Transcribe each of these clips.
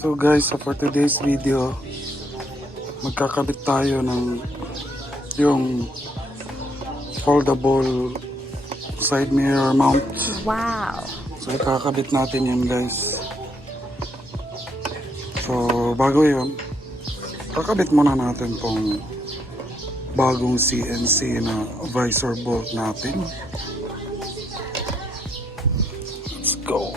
So guys, for today's video, magkakabit tayo ng yung foldable side mirror mount. Wow! So ikakabit natin yan guys. So bago yun, kakabit muna natin tong bagong CNC na visor bolt natin. Let's go!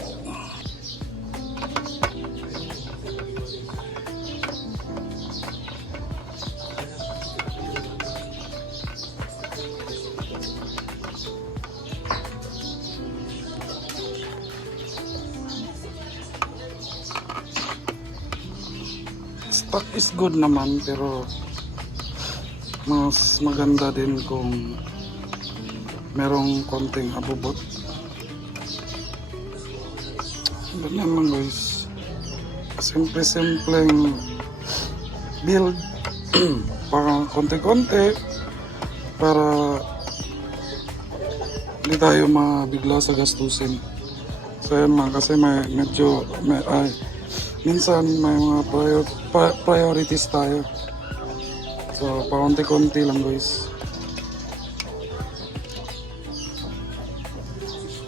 Stock is good naman, pero mas maganda din kung merong konting abubot. Ganyan lang guys. Simple-simpleng build. Parang konti-konti para hindi tayo mabigla sa gastusin. So yan lang, kasi minsan may mga priorities tayo. So paunti-kunti lang guys.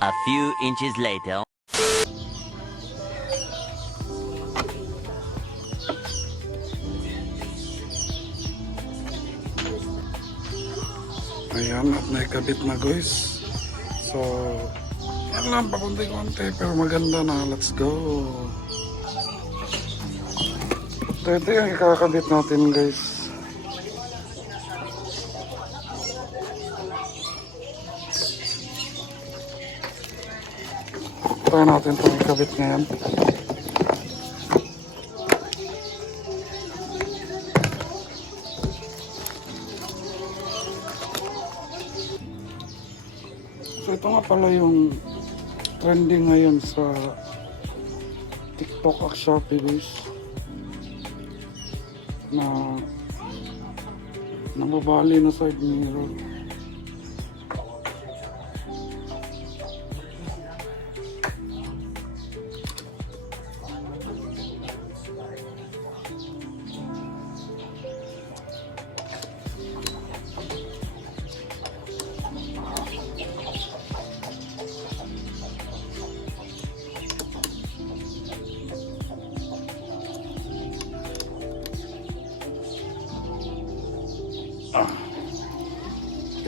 A few inches later. Ayan, at naikabit na guys. So yan lang, pakunti-kunti pero maganda na. Let's go. So ito yung ikakabit natin guys. Try natin itong ikabit ngayon. So ito nga pala yung trending ngayon sa TikTok at Shopee guys, na nababali na side mirror.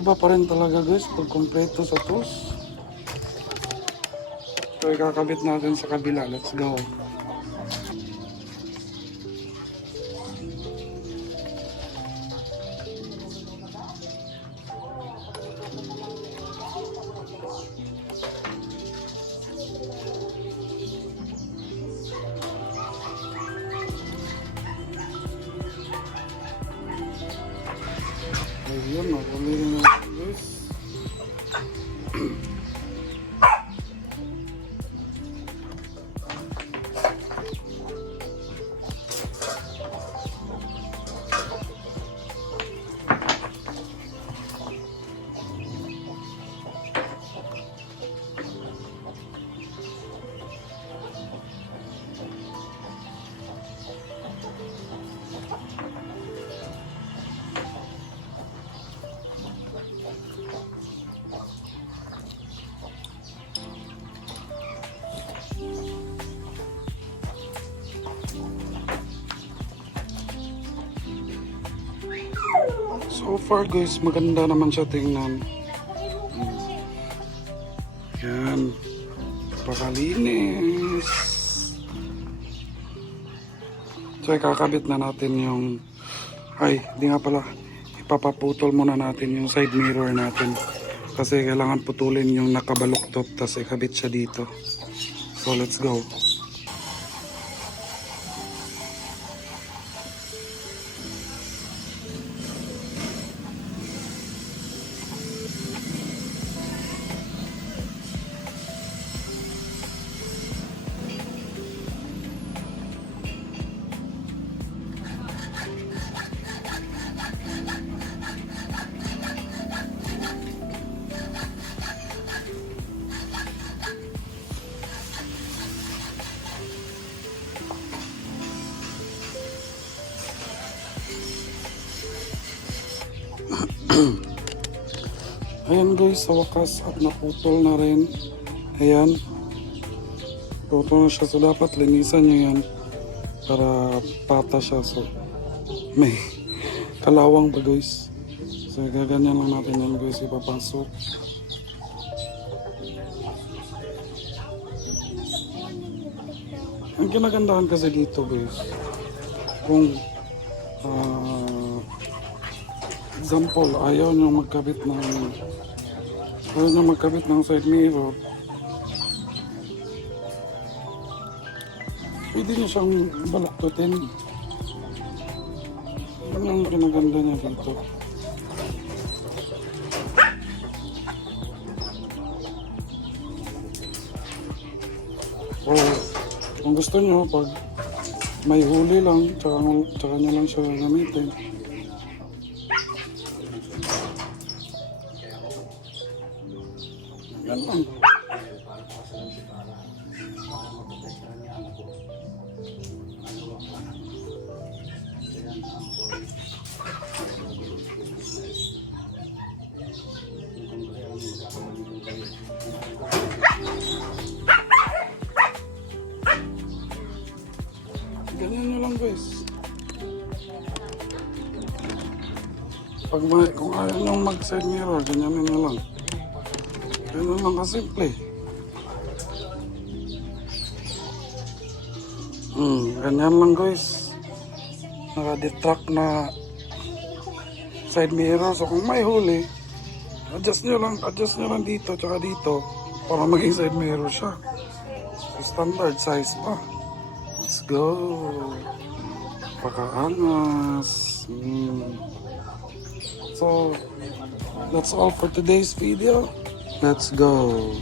Iba pa rin talaga guys pag kompleto sa tools. So ikakabit natin sa kabila. Let's go. Ayun, nakuli na natin guys. So far guys, maganda naman siya tingnan. Yan. Pakalinis. So ikakabit na natin yung... di nga pala. Ipapaputol muna natin yung side mirror natin. Kasi kailangan putulin yung nakabaluktot. Tapos ikabit siya dito. So let's go. Ayan guys, sa wakas at naputol na rin. Ayan. Putol na siya. So dapat linisan nyo yan para pata siya. So may kalawang pa guys. So gaganyan lang natin yan guys. Ipapasok. Ang kinagandahan kasi dito guys, kung example, ayaw nyo magkabit ng side mirror, pwede nyo siyang baluktutin. Yan ang kinaganda niya dito. O kung gusto nyo, pag may huli lang, tsaka nyo lang siya gamitin. Yan lang. Ganyan nyo lang guys. Kung ayaw nyo mag side mirror, ganyan nyo lang. Ganyan lang kasimple. Ganyan lang guys. Naka-detract na side mirror. So kung may huli, adjust nyo lang dito tsaka dito para maging side mirror siya. So, standard size pa. Let's go. Pakaangas. So that's all for today's video. Let's go.